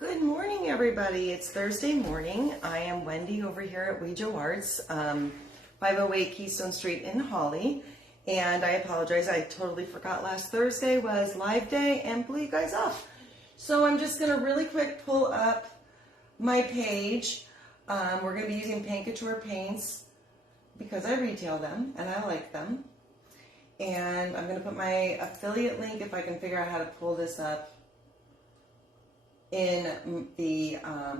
Good morning, everybody. It's Thursday morning. I am Wendy over here at Wejo Arts, 508 Keystone Street in Holly. And I apologize, I totally forgot last Thursday was live day and blew you guys off. So I'm just going to really quick pull up my page. We're going to be using Paint Couture paints because I retail them and I like them. And I'm going to put my affiliate link, if I can figure out how to pull this up, in the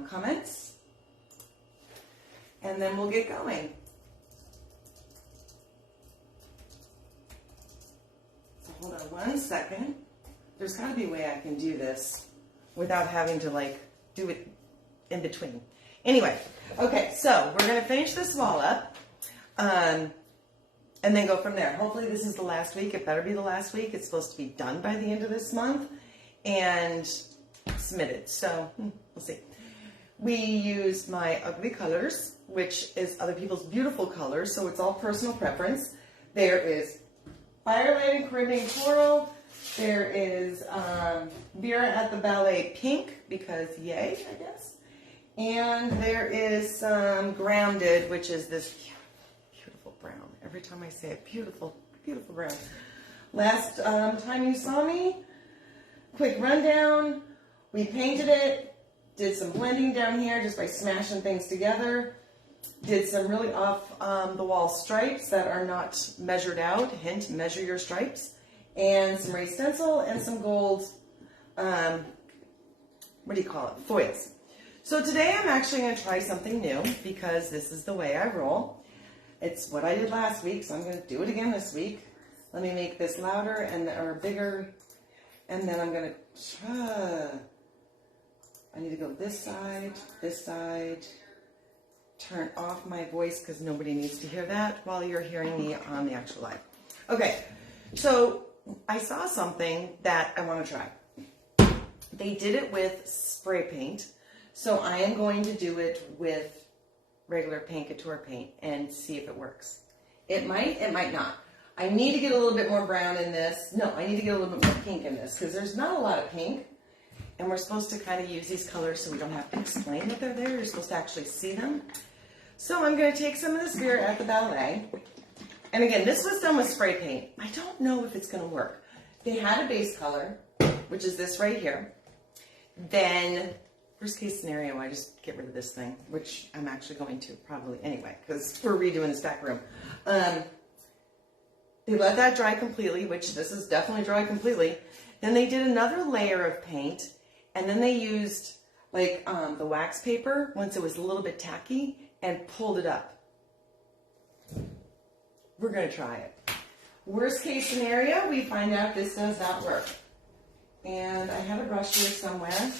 comments, and then we'll get going. So hold on one second. There's got to be a way I can do this without having to like do it in between. Anyway, okay, so we're going to finish this wall up and then go from there. Hopefully this is the last week. It better be the last week. It's supposed to be done by the end of this month and submitted, so we'll see. We used my ugly colors, which is other people's beautiful colors, so it's all personal preference. There is Firelight and Caribbean Coral. There is Vera at the Ballet Pink, because yay, I guess. And there is some Grounded, which is this beautiful brown. Every time I say it, beautiful, beautiful brown. Last time you saw me, quick rundown. We painted it, did some blending down here just by smashing things together, did some really off the wall stripes that are not measured out, hint, measure your stripes, and some raised stencil and some gold, what do you call it, foils. So today I'm actually going to try something new because this is the way I roll. It's what I did last week, so I'm going to do it again this week. Let me make this louder or bigger, and then I'm going to I need to go this side, turn off my voice because nobody needs to hear that while you're hearing me on the actual live. Okay, so I saw something that I want to try. They did it with spray paint, so I am going to do it with regular Paint Couture paint and see if it works. It might not. I need to get a little bit more brown in this. No, I need to get a little bit more pink in this because there's not a lot of pink. And we're supposed to kind of use these colors so we don't have to explain that they're there. You're supposed to actually see them. So I'm going to take some of this Vera at the Ballet. And again, this was done with spray paint. I don't know if it's going to work. They had a base color, which is this right here. Then, worst case scenario, I just get rid of this thing, which I'm actually going to probably anyway, because we're redoing this back room. They let that dry completely, which this is definitely dry completely. Then they did another layer of paint. And then they used like the wax paper once it was a little bit tacky and pulled it up. We're going to try it. Worst case scenario, we find out this does not work. And I have a brush here somewhere.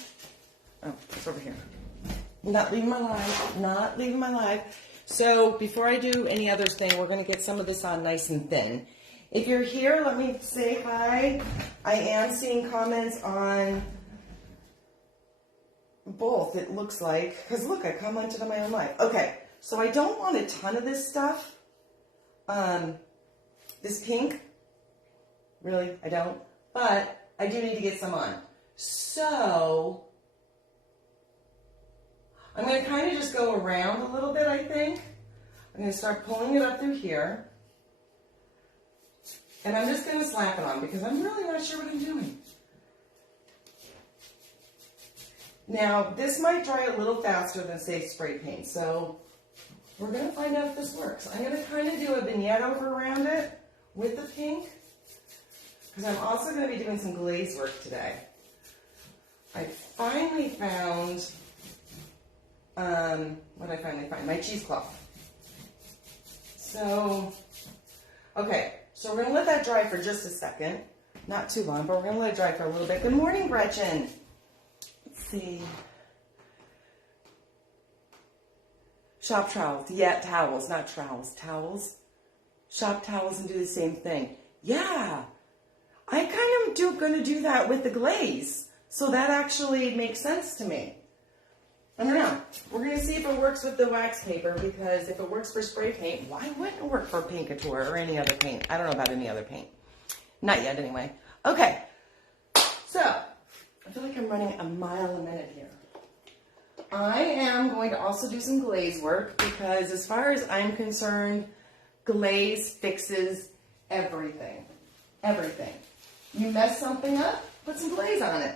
Oh, it's over here. Not leaving my live. Not leaving my live. So before I do any other thing, we're going to get some of this on nice and thin. If you're here, let me say hi. I am seeing comments on both, it looks like, because look, I commented on my own live. Okay, so I don't want a ton of this stuff. This pink, really, I don't, but I do need to get some on. So I'm going to kind of just go around a little bit, I think. I'm going to start pulling it up through here. And I'm just going to slap it on because I'm really not sure what I'm doing. Now, this might dry a little faster than, say, spray paint, so we're going to find out if this works. I'm going to kind of do a vignette over around it with the pink, because I'm also going to be doing some glaze work today. I finally found, what did I finally find? My cheesecloth. So, okay, so we're going to let that dry for just a second. Not too long, but we're going to let it dry for a little bit. Good morning, Gretchen. Let's see. Shop trowels. Yeah, towels, not trowels. Towels. Shop towels and do the same thing. Yeah. I kind of going to do that with the glaze. So that actually makes sense to me. I don't know. We're going to see if it works with the wax paper, because if it works for spray paint, why wouldn't it work for Paint Couture or any other paint? I don't know about any other paint. Not yet, anyway. Okay. So, I feel like I'm running a mile a minute here. I am going to also do some glaze work because as far as I'm concerned, glaze fixes everything. Everything. You mess something up, put some glaze on it.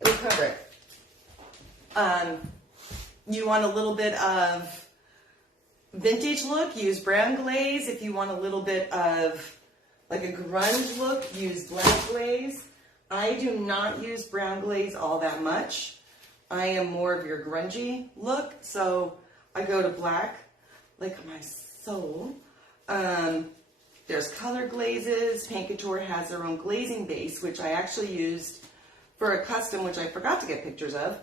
It'll cover it. You want a little bit of vintage look, use brown glaze. If you want a little bit of like a grunge look, use black glaze. I do not use brown glaze all that much. I am more of your grungy look, so I go to black like my soul. There's color glazes. Paint Couture has their own glazing base, which I actually used for a custom, which I forgot to get pictures of.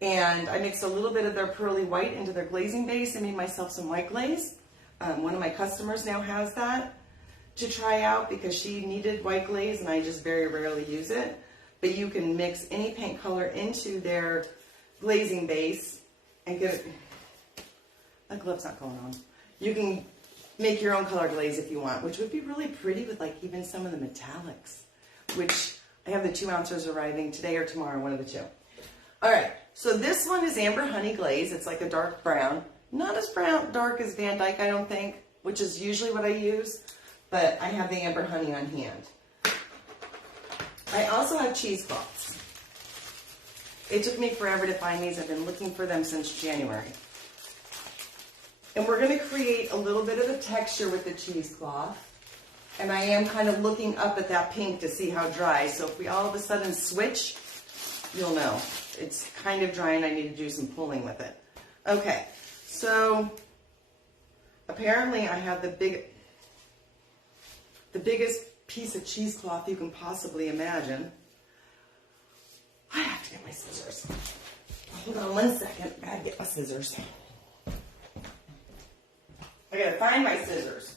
And I mixed a little bit of their pearly white into their glazing base and made myself some white glaze. One of my customers now has that to try out because she needed white glaze and I just very rarely use it. But you can mix any paint color into their glazing base and get it. That glove's not going on. You can make your own color glaze if you want, which would be really pretty with like even some of the metallics, which I have the 2 ounces arriving today or tomorrow, one of the two. All right, so this one is Amber Honey Glaze. It's like a dark brown. Not as dark as Van Dyke, I don't think, which is usually what I use, but I have the Amber Honey on hand. I also have cheesecloths. It took me forever to find these. I've been looking for them since January. And we're going to create a little bit of a texture with the cheesecloth. And I am kind of looking up at that pink to see how dry. So if we all of a sudden switch, you'll know. It's kind of dry and I need to do some pulling with it. Okay, so apparently I have the biggest piece of cheesecloth you can possibly imagine. I have to get my scissors. Hold on one second. I gotta get my scissors. I gotta find my scissors.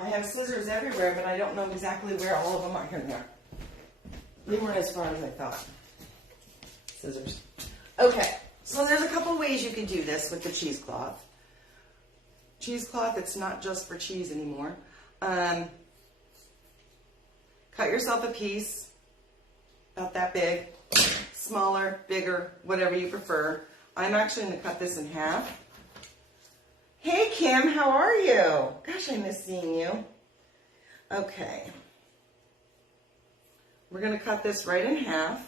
I have scissors everywhere, but I don't know exactly where all of them are. Here they are. They weren't as far as I thought. Scissors. Okay, so there's a couple ways you can do this with the cheesecloth. Cheesecloth, it's not just for cheese anymore. Cut yourself a piece about that big, smaller, bigger, whatever you prefer. I'm actually going to cut this in half. Hey Kim, how are you? Gosh, I miss seeing you. Okay. We're going to cut this right in half.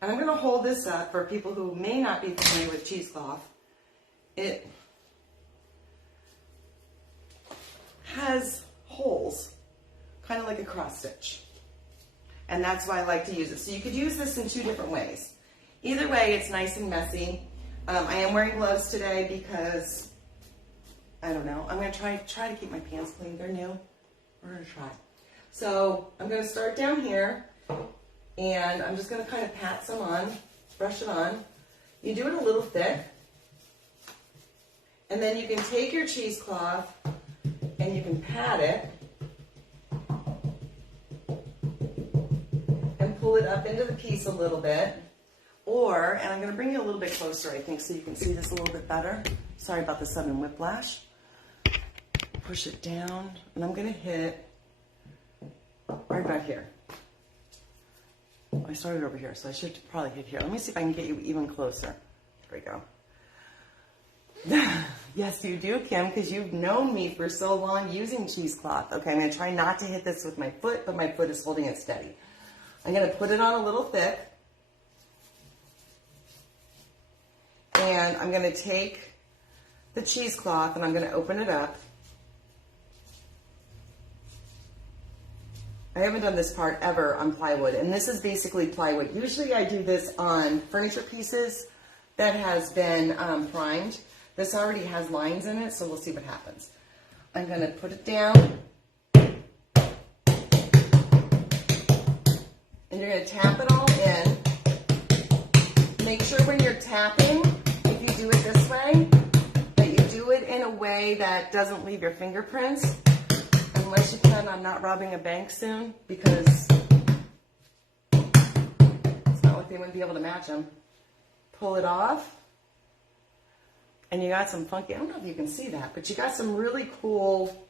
And I'm going to hold this up for people who may not be familiar with cheesecloth. It has holes, kind of like a cross stitch. And that's why I like to use it. So you could use this in 2 different ways. Either way, it's nice and messy. I am wearing gloves today because, I don't know, I'm going to try to keep my pants clean. They're new. We're going to try. So I'm going to start down here, and I'm just going to kind of pat some on, brush it on. You do it a little thick, and then you can take your cheesecloth and you can pat it and pull it up into the piece a little bit. Or, and I'm going to bring you a little bit closer, I think, so you can see this a little bit better. Sorry about the sudden whiplash. Push it down, and I'm going to hit right back here. I started over here, so I should probably hit here. Let me see if I can get you even closer. There we go. Yes, you do, Kim, because you've known me for so long using cheesecloth. Okay, I'm going to try not to hit this with my foot, but my foot is holding it steady. I'm going to put it on a little thick. And I'm going to take the cheesecloth and I'm going to open it up. I haven't done this part ever on plywood, and this is basically plywood. Usually I do this on furniture pieces that has been primed. This already has lines in it, so we'll see what happens. I'm going to put it down. And you're going to tap it all in. Make sure when you're tapping, if you do it this way, that you do it in a way that doesn't leave your fingerprints. Unless you plan on not robbing a bank soon, because it's not like they wouldn't be able to match them. Pull it off. And you got some funky, I don't know if you can see that, but you got some really cool,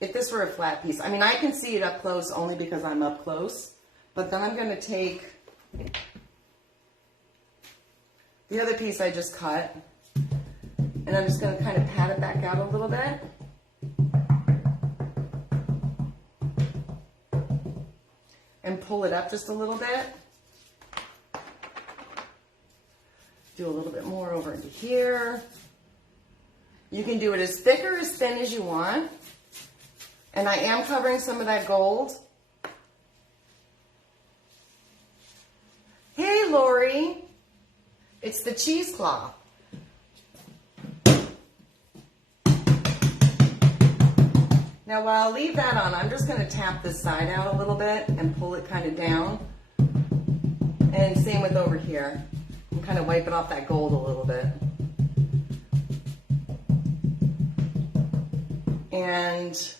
if this were a flat piece. I mean, I can see it up close only because I'm up close. But then I'm going to take The other piece I just cut. And I'm just going to kind of pat it back out a little bit. And pull it up just a little bit. Do a little bit more over into here. You can do it as thick or as thin as you want. And I am covering some of that gold. Hey, Lori. It's the cheesecloth. Now, while I leave that on, I'm just going to tap this side out a little bit and pull it kind of down. And same with over here. I'm kind of wiping off that gold a little bit. And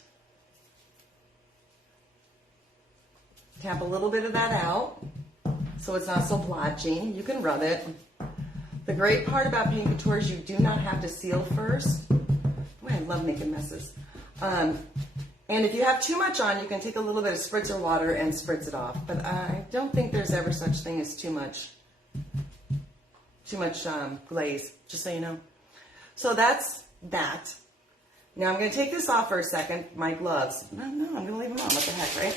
tap a little bit of that out so it's not so blotchy. You can rub it. The great part about paint couture is you do not have to seal first. Boy, I love making messes. And if you have too much on, you can take a little bit of spritzer water and spritz it off. But I don't think there's ever such thing as too much glaze, just so you know. So that's that. Now I'm going to take this off for a second, my gloves. No, I'm going to leave them on. What the heck, right?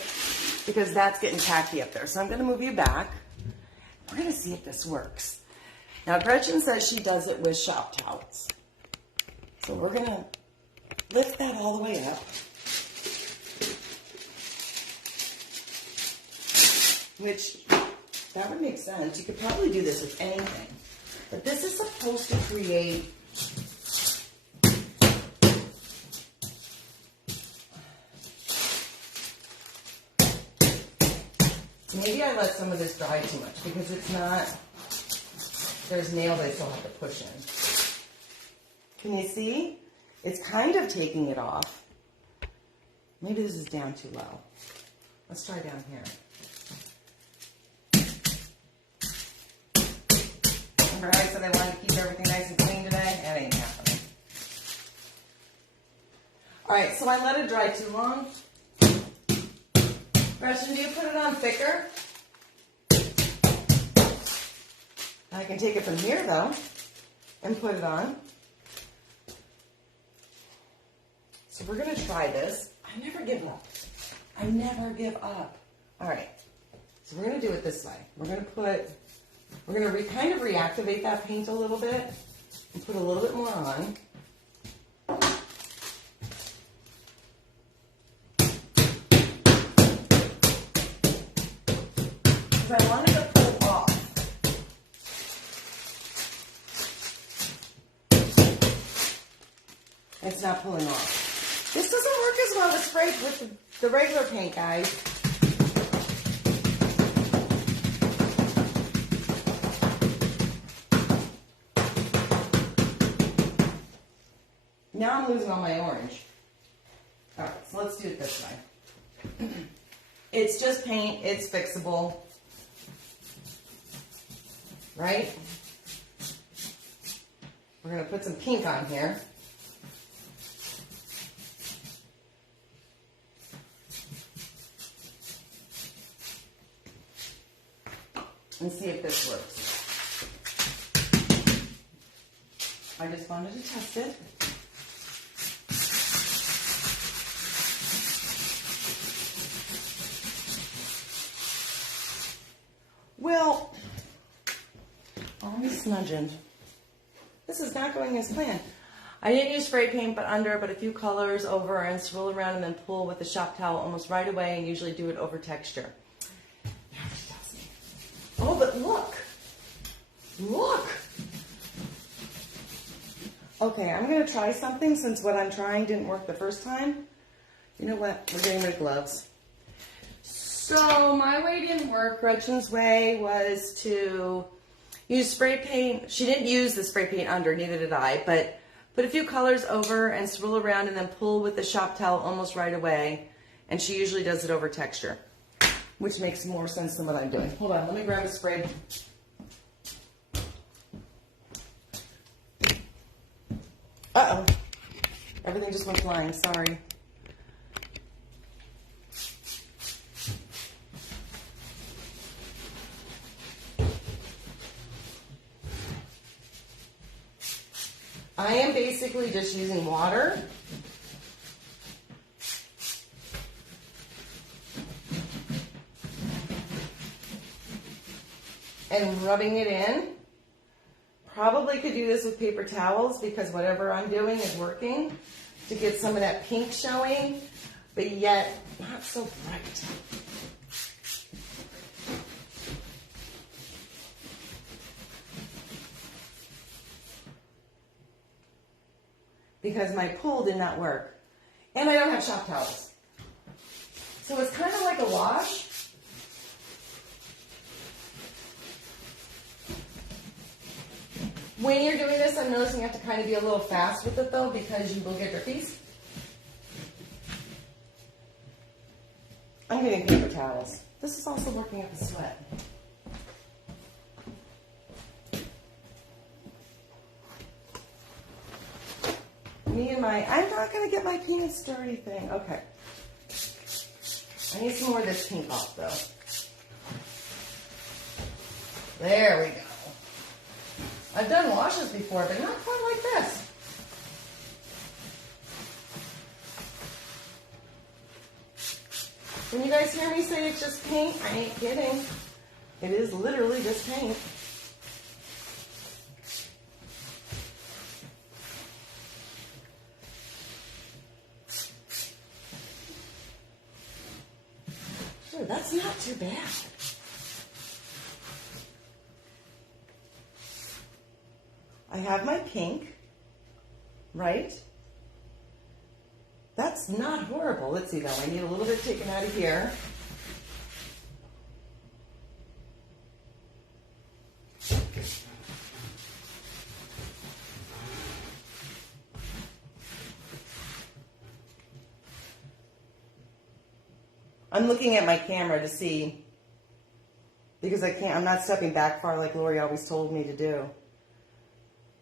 Because that's getting tacky up there. So I'm going to move you back. We're going to see if this works. Now Gretchen says she does it with shop towels. So we're going to lift that all the way up. Which, that would make sense. You could probably do this with anything. But this is supposed to create maybe I let some of this dry too much because it's not, there's nails I still have to push in. Can you see? It's kind of taking it off. Maybe this is down too low. Let's try down here. Remember how I said I wanted to keep everything nice and clean today? That ain't happening. All right, so I let it dry too long. Gretchen, do you put it on thicker? I can take it from here, though, and put it on. So we're going to try this. I never give up. I never give up. All right. So we're going to do it this way. We're going to kind of reactivate that paint a little bit and put a little bit more on. Because I wanted to pull off. It's not pulling off. This doesn't work as well as spray with the regular paint, guys. Now I'm losing all my orange. All right, so let's do it this way. It's just paint. It's fixable. Right? We're going to put some pink on here. And see if this works. I just wanted to test it. Well, always smudging. This is not going as planned. I didn't use spray paint but a few colors over and swirl around and then pull with the shop towel almost right away and usually do it over texture. Oh, but look. Look. Okay, I'm going to try something since what I'm trying didn't work the first time. You know what? We're getting rid of gloves. So my way didn't work. Gretchen's way was to use spray paint. She didn't use the spray paint under, neither did I, but put a few colors over and swirl around and then pull with the shop towel almost right away. And she usually does it over texture, which makes more sense than what I'm doing. Hold on, let me grab a spray. Uh-oh. Everything just went flying, sorry. I am basically just using water and rubbing it in. Probably could do this with paper towels because whatever I'm doing is working to get some of that pink showing, but yet not so bright. Because my pull did not work. And I don't have shop towels. So it's kind of like a wash. When you're doing this, I'm noticing you have to kind of be a little fast with it though because you will get drippies. I'm getting paper towels. This is also working up the sweat. I'm not going to get my penis dirty thing. Okay. I need some more of this pink off though. There we go. I've done washes before, but not quite like this. When you guys hear me say it's just paint, I ain't kidding. It is literally just paint. Sure, that's not too bad. I have my pink, right? That's not horrible. Let's see though, I need a little bit taken out of here. I'm looking at my camera to see, because I'm not stepping back far like Lori always told me to do.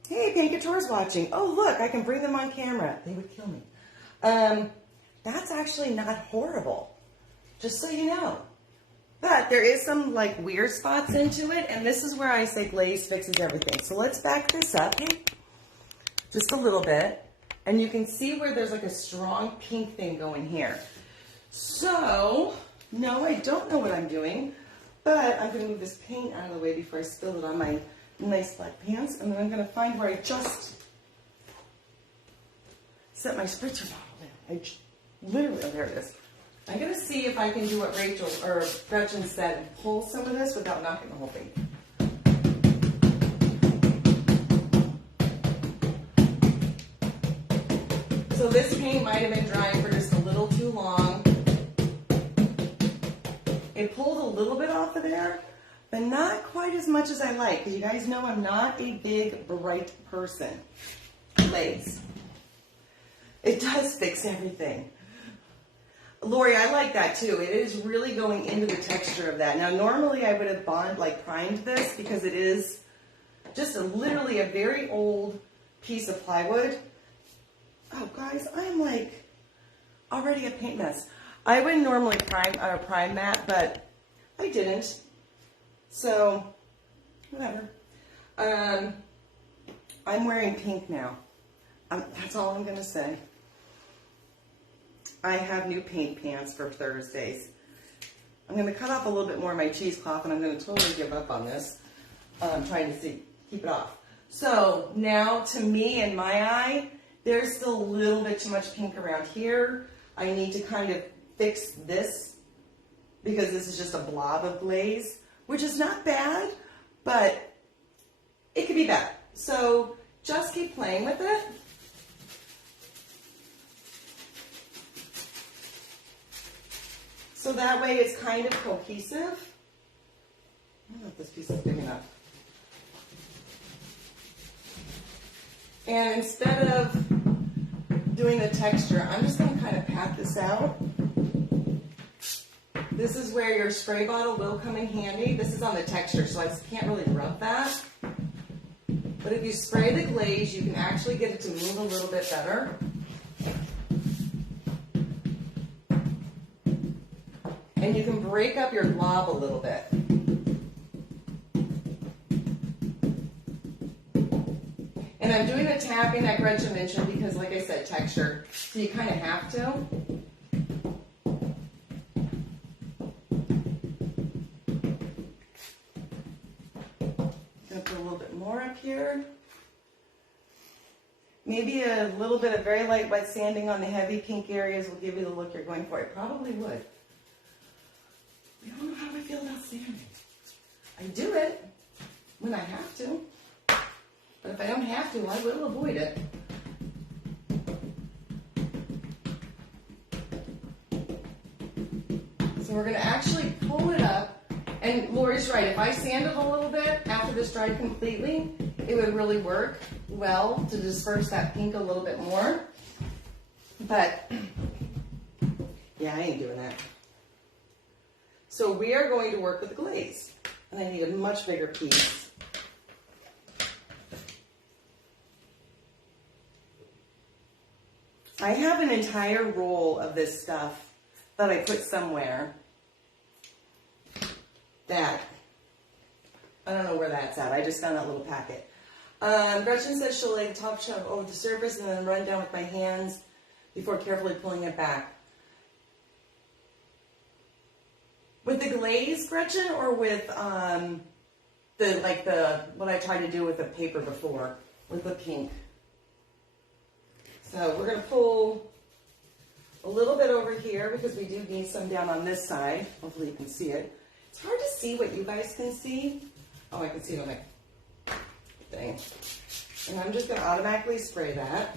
Hey, Paint Couture's watching. Oh, look, I can bring them on camera. They would kill me. That's actually not horrible, just so you know. But there is some like weird spots into it, and this is where I say glaze fixes everything. So let's back this up, hey, just a little bit. And you can see where there's like a strong pink thing going here. So, no, I don't know what I'm doing, but I'm going to move this paint out of the way before I spill it on my nice black pants, and then I'm going to find where I just set my spritzer bottle in. Literally, oh, there it is. I'm going to see if I can do what Rachel or Gretchen said and pull some of this without knocking the whole thing. So this paint might have been drying for just a little too long. It pulled a little bit off of there, but not quite as much as I like. You guys know I'm not a big, bright person. Glaze. It does fix everything. Lori, I like that too. It is really going into the texture of that. Now, normally I would have primed this because it is just literally a very old piece of plywood. Oh, guys, I'm like already a paint mess. I would normally prime that, but I didn't. So, whatever. I'm wearing pink now. That's all I'm going to say. I have new paint pants for Thursdays. I'm going to cut off a little bit more of my cheesecloth, and I'm going to totally give up on this. I'm trying to keep it off. So, now, to me, in my eye, there's still a little bit too much pink around here. I need to kind of fix this because this is just a blob of glaze, which is not bad, but it could be better. So just keep playing with it. So that way it's kind of cohesive. I don't know if this piece is big enough. And instead of doing the texture, I'm just going to kind of pat this out. This is where your spray bottle will come in handy. This is on the texture, so I can't really rub that. But if you spray the glaze, you can actually get it to move a little bit better. And you can break up your glob a little bit. And And I'm doing the tapping that Gretchen mentioned because, like I said, texture. So you kind of have to. Gonna put a little bit more up here. Maybe a little bit of very light wet sanding on the heavy pink areas will give you the look you're going for. It probably would. I don't know how I feel about sanding. I do it when I have to. But if I don't have to, I will avoid it. So we're going to actually pull it up. And Lori's right. If I sanded a little bit after this dried completely, it would really work well to disperse that pink a little bit more. But, yeah, I ain't doing that. So we are going to work with the glaze. And I need a much bigger piece. I have an entire roll of this stuff that I put somewhere that, I don't know where that's at. I just found that little packet. Gretchen says she'll lay the top shelf over the surface and then run down with my hands before carefully pulling it back. With the glaze, Gretchen, or with what I tried to do with the paper before, with the pink? So we're going to pull a little bit over here because we do need some down on this side. Hopefully you can see it. It's hard to see what you guys can see. Oh, I can see it on my thing. And I'm just going to automatically spray that.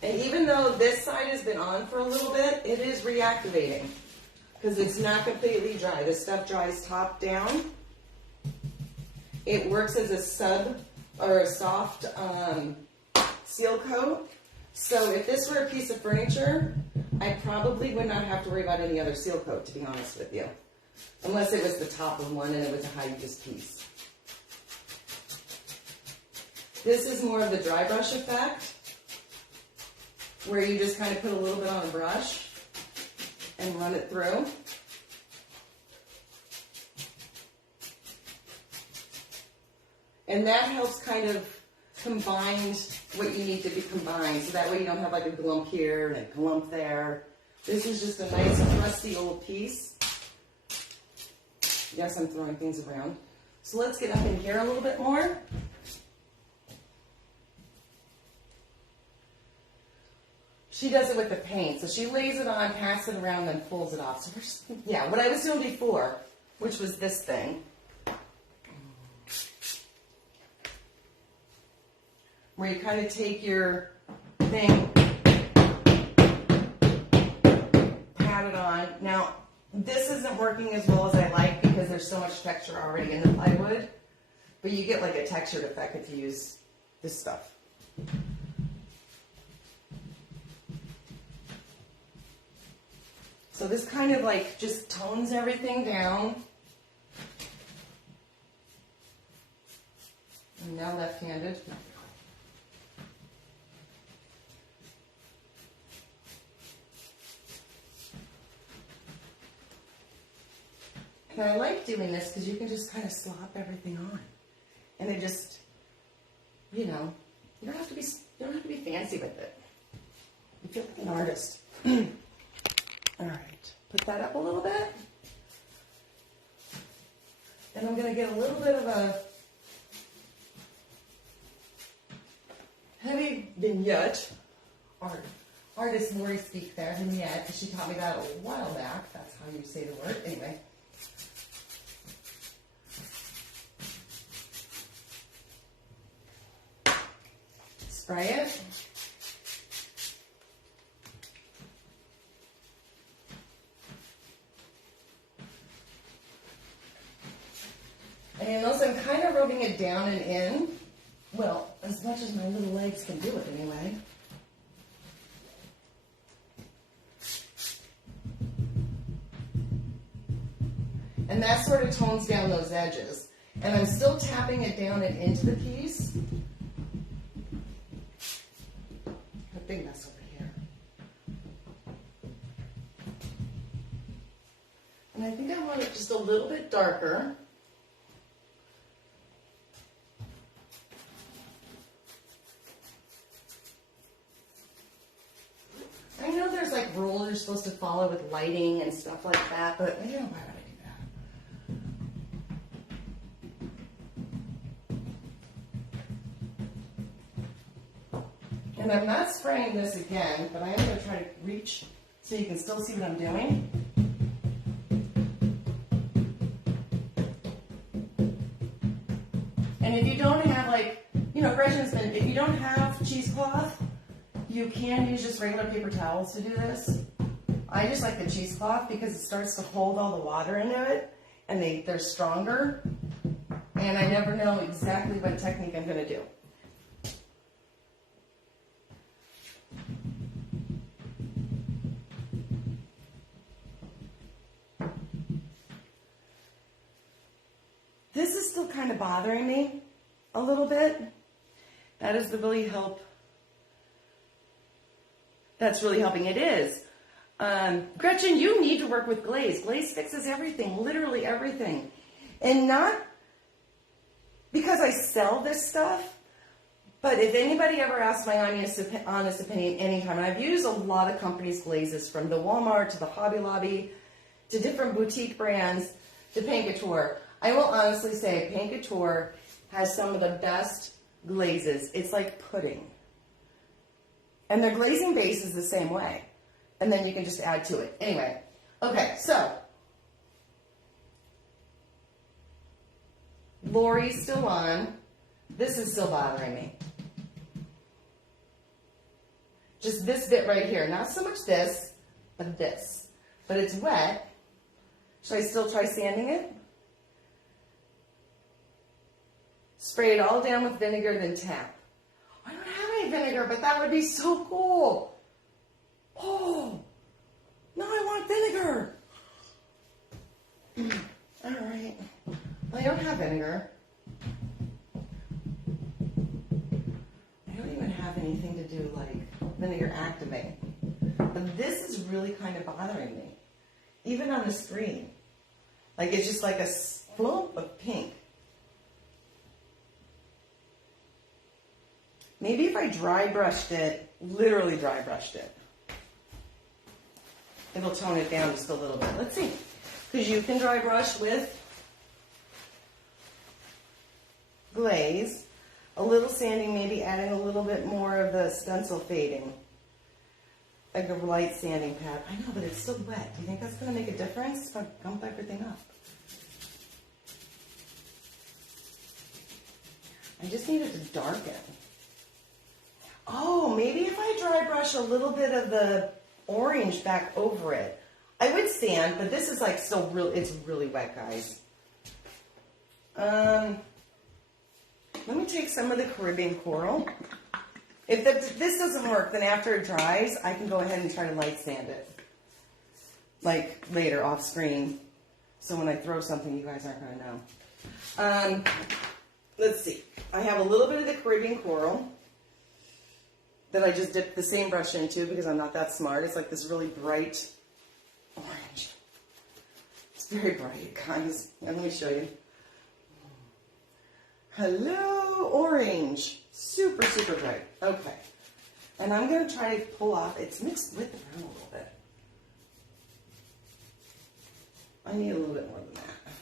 And even though this side has been on for a little bit, it is reactivating because it's not completely dry. This stuff dries top down. It works as a sub or a soft seal coat. So if this were a piece of furniture, I probably would not have to worry about any other seal coat, to be honest with you. Unless it was the top of one and it was a high-use piece. This is more of the dry brush effect, where you just kind of put a little bit on a brush and run it through. And that helps kind of combine what you need to be combined, so that way you don't have like a glump here and a glump there. This is just a nice crusty old piece. Yes, I'm throwing things around. So let's get up in here a little bit more. She does it with the paint. So she lays it on, passes it around, then pulls it off. So we're just, yeah, what I was doing before, which was this thing. Where you kind of take your thing, pat it on. Now, this isn't working as well as I like because there's so much texture already in the plywood. But you get like a textured effect if you use this stuff. So this kind of like just tones everything down. I'm now left-handed. And I like doing this because you can just kind of slop everything on. And it just, you know, you don't have to be fancy with it. You feel like an artist. All right, put that up a little bit. And I'm going to get a little bit of a heavy vignette, artist Lori speak there, vignette, because she taught me that a while back. That's how you say the word. Anyway. Spray it. And you'll notice I'm kind of rubbing it down and in. Well, as much as my little legs can do it anyway. And that sort of tones down those edges. And I'm still tapping it down and into the piece. A big mess over here. And I think I want it just a little bit darker. I know there's like rules you're supposed to follow with lighting and stuff like that, but you know, why would I do that? And I'm not spraying this again, but I am going to try to reach so you can still see what I'm doing. And if you don't have like, you know, for instance, if you don't have cheesecloth, you can use just regular paper towels to do this. I just like the cheesecloth because it starts to hold all the water into it, and they're stronger. And I never know exactly what technique I'm going to do. This is still kind of bothering me a little bit. That is the really help. That's really helping. It is. Gretchen, you need to work with glaze. Glaze fixes everything, literally everything. And not because I sell this stuff, but if anybody ever asks my honest opinion anytime, and I've used a lot of companies' glazes, from the Walmart to the Hobby Lobby to different boutique brands to Paint Couture, I will honestly say Paint Couture has some of the best glazes. It's like pudding. And their glazing base is the same way. And then you can just add to it. Anyway, okay, so Lori's still on. This is still bothering me. Just this bit right here. Not so much this, but this. But it's wet. Should I still try sanding it? Spray it all down with vinegar, then tap. I don't have any vinegar, but that would be so cool. Oh, now I want vinegar. All right. Well, I don't have vinegar. I don't even have anything to do like vinegar activate. But this is really kind of bothering me. Even on the screen. Like it's just like a float of pink. Maybe if I dry brushed it, literally dry brushed it, it'll tone it down just a little bit. Let's see. Because you can dry brush with glaze, a little sanding, maybe adding a little bit more of the stencil fading, like a light sanding pad. I know, but it's still wet. Do you think that's going to make a difference if I gump everything up? I just need it to darken. Oh, maybe if I dry brush a little bit of the orange back over it. I would sand, but this is like still real. It's really wet, guys. Let me take some of the Caribbean coral. If this doesn't work, then after it dries, I can go ahead and try to light sand it. Like later off screen. So when I throw something, you guys aren't going to know. Let's see. I have a little bit of the Caribbean coral that I just dipped the same brush into because I'm not that smart. It's like this really bright orange. It's very bright, guys. And let me show you. Hello, orange. Super, super bright. Okay. And I'm going to try to pull off. It's mixed with the brown a little bit. I need a little bit more than that.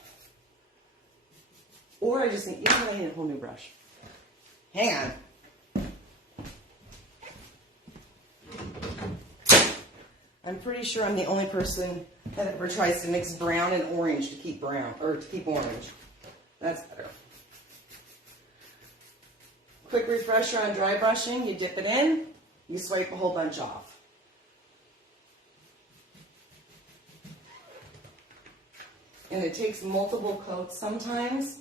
Or I just need, you know what, I need a whole new brush. Hang on. I'm pretty sure I'm the only person that ever tries to mix brown and orange to keep brown, or to keep orange. That's better. Quick refresher on dry brushing. You dip it in, you swipe a whole bunch off. And it takes multiple coats sometimes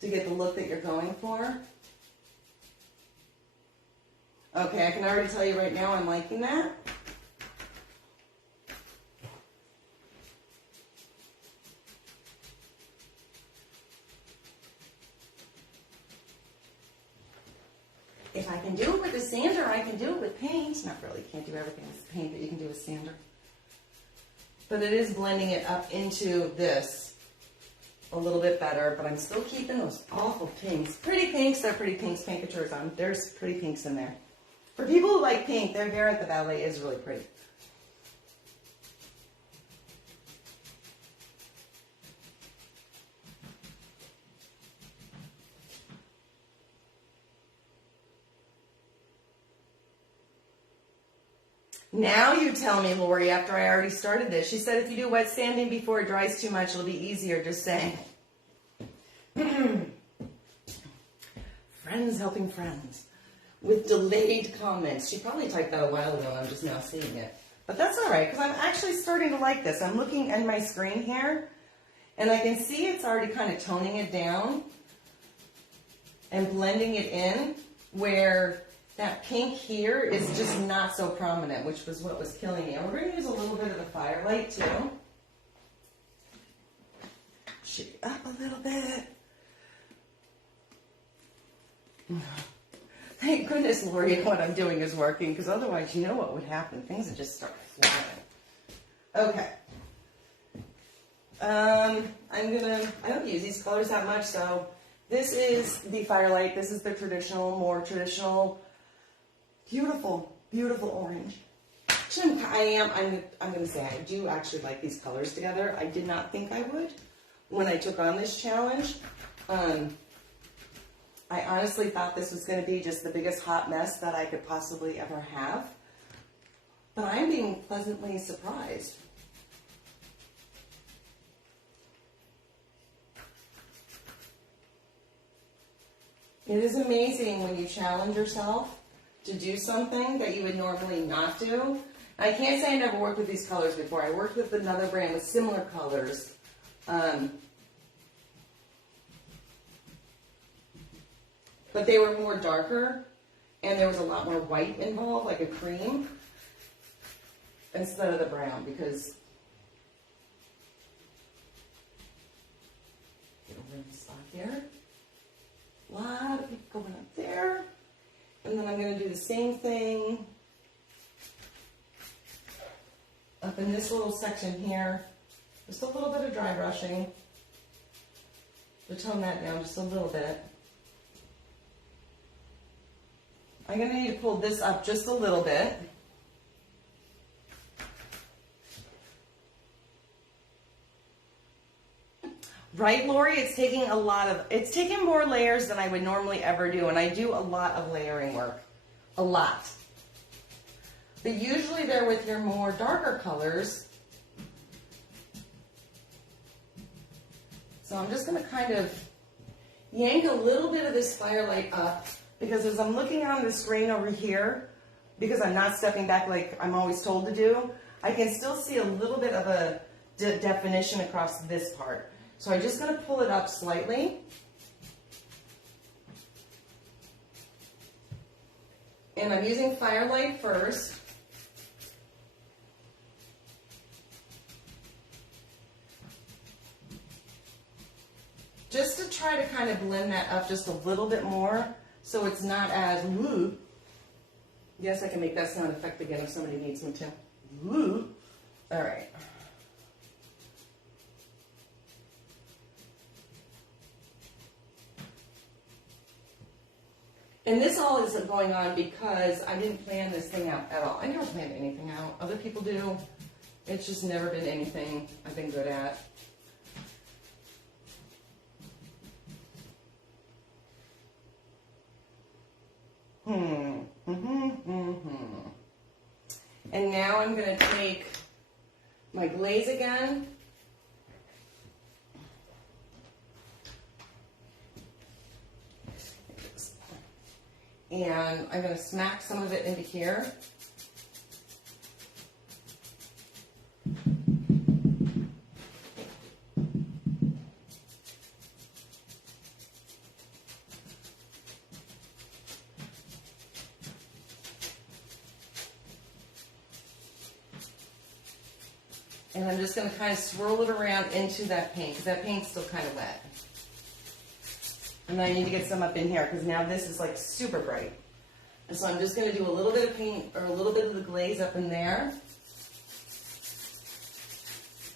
to get the look that you're going for. Okay, I can already tell you right now I'm liking that. If I can do it with a sander, I can do it with paint. Not really, can't do everything with paint, but you can do with sander. but it is blending it up into this a little bit better, but I'm still keeping those awful pinks. Pretty pinks, they're pretty pinks. Pankature's on. There's pretty pinks in there. For people who like pink, their hair at the ballet is really pretty. Now you tell me, Lori, after I already started this. She said if you do wet sanding before it dries too much, it'll be easier, just saying. Friends helping friends with delayed comments. She probably typed that a while ago and I'm just now seeing it. But that's all right, because I'm actually starting to like this. I'm looking at my screen here, and I can see it's already kind of toning it down and blending it in where that pink here is just not so prominent, which was what was killing me. And we're going to use a little bit of the Firelight too. Shake it up a little bit. Thank goodness, Lori, what I'm doing is working, because otherwise you know what would happen. Things would just start flying. Okay. I don't use these colors that much, so this is the Firelight. This is the traditional, more traditional, beautiful, beautiful orange. Actually, I'm going to say I do actually like these colors together. I did not think I would when I took on this challenge. I honestly thought this was going to be just the biggest hot mess that I could possibly ever have. But I'm being pleasantly surprised. It is amazing when you challenge yourself to do something that you would normally not do. I can't say I never worked with these colors before. I worked with another brand with similar colors. But they were more darker, and there was a lot more white involved, like a cream, instead of the brown, because get over the spot here. A lot of people going up there. And then I'm going to do the same thing up in this little section here. Just a little bit of dry brushing to tone that down just a little bit. I'm going to need to pull this up just a little bit. Right, Lori? It's taking more layers than I would normally ever do, and I do a lot of layering work. A lot. But usually they're with your more darker colors. So I'm just going to kind of yank a little bit of this Firelight up, because as I'm looking on the screen over here, because I'm not stepping back like I'm always told to do, I can still see a little bit of a definition across this part. So I'm just going to pull it up slightly. And I'm using Firelight first. Just to try to kind of blend that up just a little bit more so it's not as woo. Yes, I can make that sound effect again if somebody needs me to. Woo. All right. And this all isn't going on because I didn't plan this thing out at all. I never planned anything out. Other people do. It's just never been anything I've been good at. And now I'm going to take my glaze again. And I'm going to smack some of it into here. And I'm just going to kind of swirl it around into that paint, because that paint's still kind of wet. And I need to get some up in here, because now this is like super bright. And so I'm just going to do a little bit of paint, or a little bit of the glaze up in there.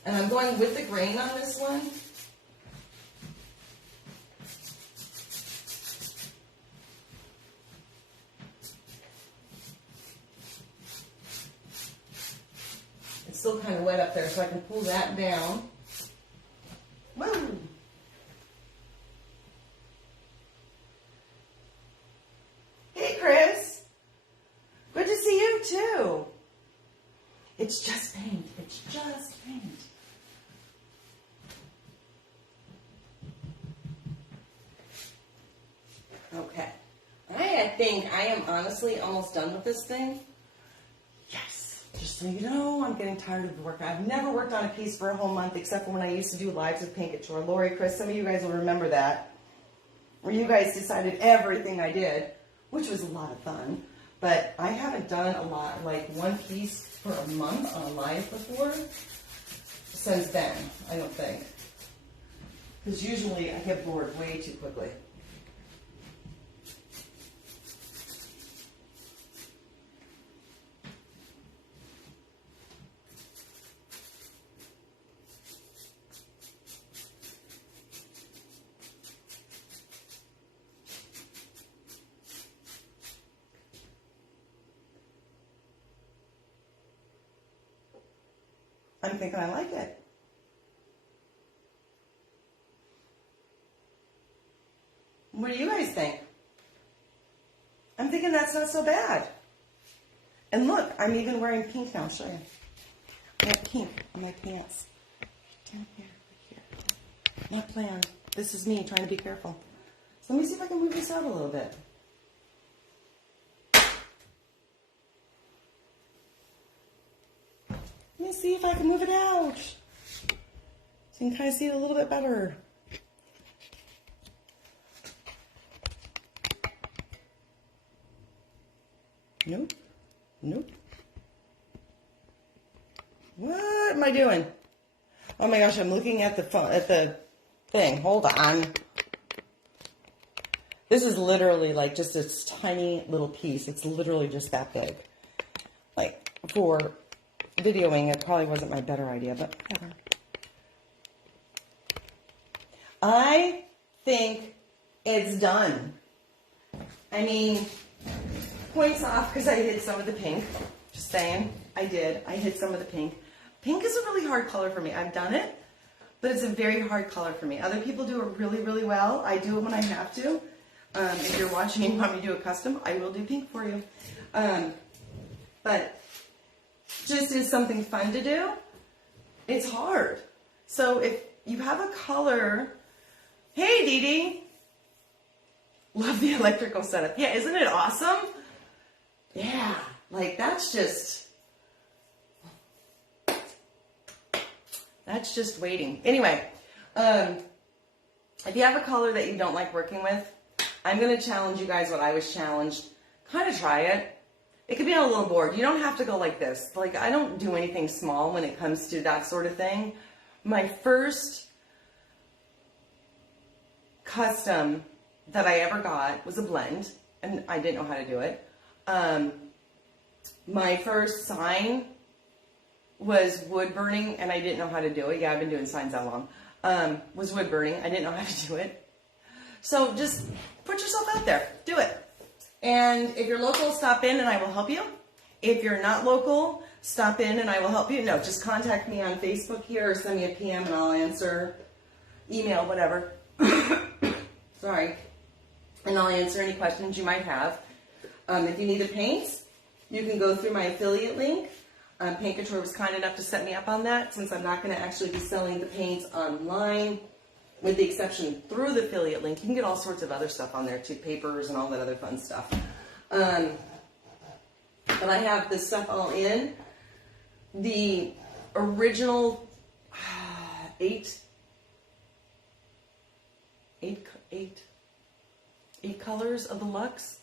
And I'm going with the grain on this one. It's still kind of wet up there, so I can pull that down. Woo! Hey, Chris. Good to see you, too. It's just paint. It's just paint. Okay. I think I am honestly almost done with this thing. Yes. Just so you know, I'm getting tired of the work. I've never worked on a piece for a whole month except for when I used to do lives with Pink at Chore. Lori, Chris, some of you guys will remember that. Where you guys decided everything I did, which was a lot of fun. But I haven't done a lot, like one piece for a month on a live before since then, I don't think. Because usually I get bored way too quickly. I'm thinking I like it. What do you guys think? I'm thinking that's not so bad. And look, I'm even wearing pink now. I'll show you. I have pink on my pants. Down here, right here. Not planned. This is me trying to be careful. So let me see if I can move this out a little bit. Let me see if I can move it out. So you can kind of see it a little bit better. Nope. Nope. What am I doing? Oh my gosh, I'm looking at the phone, at the thing. Hold on. This is literally like just this tiny little piece. It's literally just that big. Like for videoing, it probably wasn't my better idea, but whatever. I think it's done. I mean, points off because I hit some of the pink. Just saying, I did. I hit some of the pink. Pink is a really hard color for me. I've done it, but it's a very hard color for me. Other people do it really, really well. I do it when I have to. If you're watching and you want me to do a custom, I will do pink for you. But just is something fun to do. It's hard. So if you have a color, hey Dee Dee, love the electrical setup. Yeah, isn't it awesome? Yeah, like that's just waiting. Anyway, if you have a color that you don't like working with, I'm going to challenge you guys what I was challenged. Kind of try it. It could be on a little board. You don't have to go like this. Like, I don't do anything small when it comes to that sort of thing. My first custom that I ever got was a blend, and I didn't know how to do it. My first sign was wood burning, and I didn't know how to do it. Yeah, I've been doing signs that long. Was wood burning. I didn't know how to do it. So just put yourself out there. Do it. And if you're local, stop in and I will help you. If you're not local, stop in and I will help you. No, just contact me on Facebook here or send me a PM and I'll answer. Email, whatever. Sorry. And I'll answer any questions you might have. If you need the paints, you can go through my affiliate link. Paint Couture was kind enough to set me up on that since I'm not going to actually be selling the paints online. With the exception through the affiliate link, you can get all sorts of other stuff on there too, papers and all that other fun stuff. But I have this stuff all in. The original eight colors of the Luxe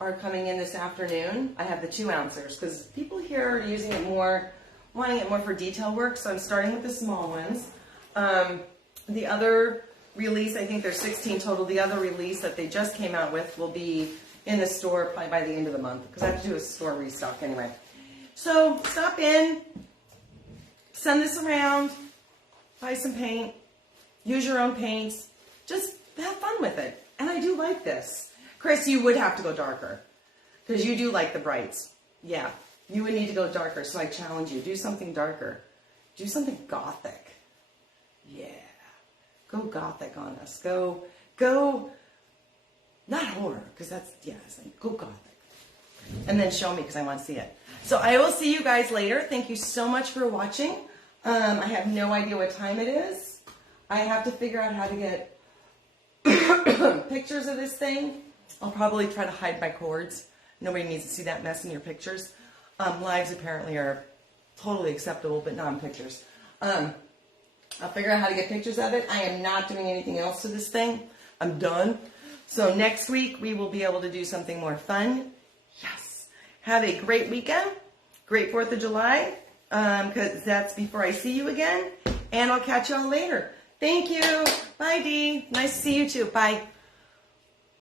are coming in this afternoon. I have the 2 ounces because people here are using it more, wanting it more for detail work. So I'm starting with the small ones. The other release, I think there's 16 total. The other release that they just came out with will be in the store probably by the end of the month because I have to do a store restock anyway. So stop in, send this around, buy some paint, use your own paints, just have fun with it. And I do like this. Chris, you would have to go darker because you do like the brights. Yeah, you would need to go darker. So I challenge you, do something darker. Do something gothic. Yeah, go gothic on us. Go, not horror, because that's, yeah, it's like, go gothic. And then show me, because I want to see it. So I will see you guys later. Thank you so much for watching. I have no idea what time it is. I have to figure out how to get pictures of this thing. I'll probably try to hide my cords. Nobody needs to see that mess in your pictures. Lives apparently are totally acceptable, but not in pictures. I'll figure out how to get pictures of it. I am not doing anything else to this thing. I'm done. So next week we will be able to do something more fun. Yes. Have a great weekend. Great 4th of July. Because that's before I see you again. And I'll catch y'all later. Thank you. Bye, Dee. Nice to see you too. Bye.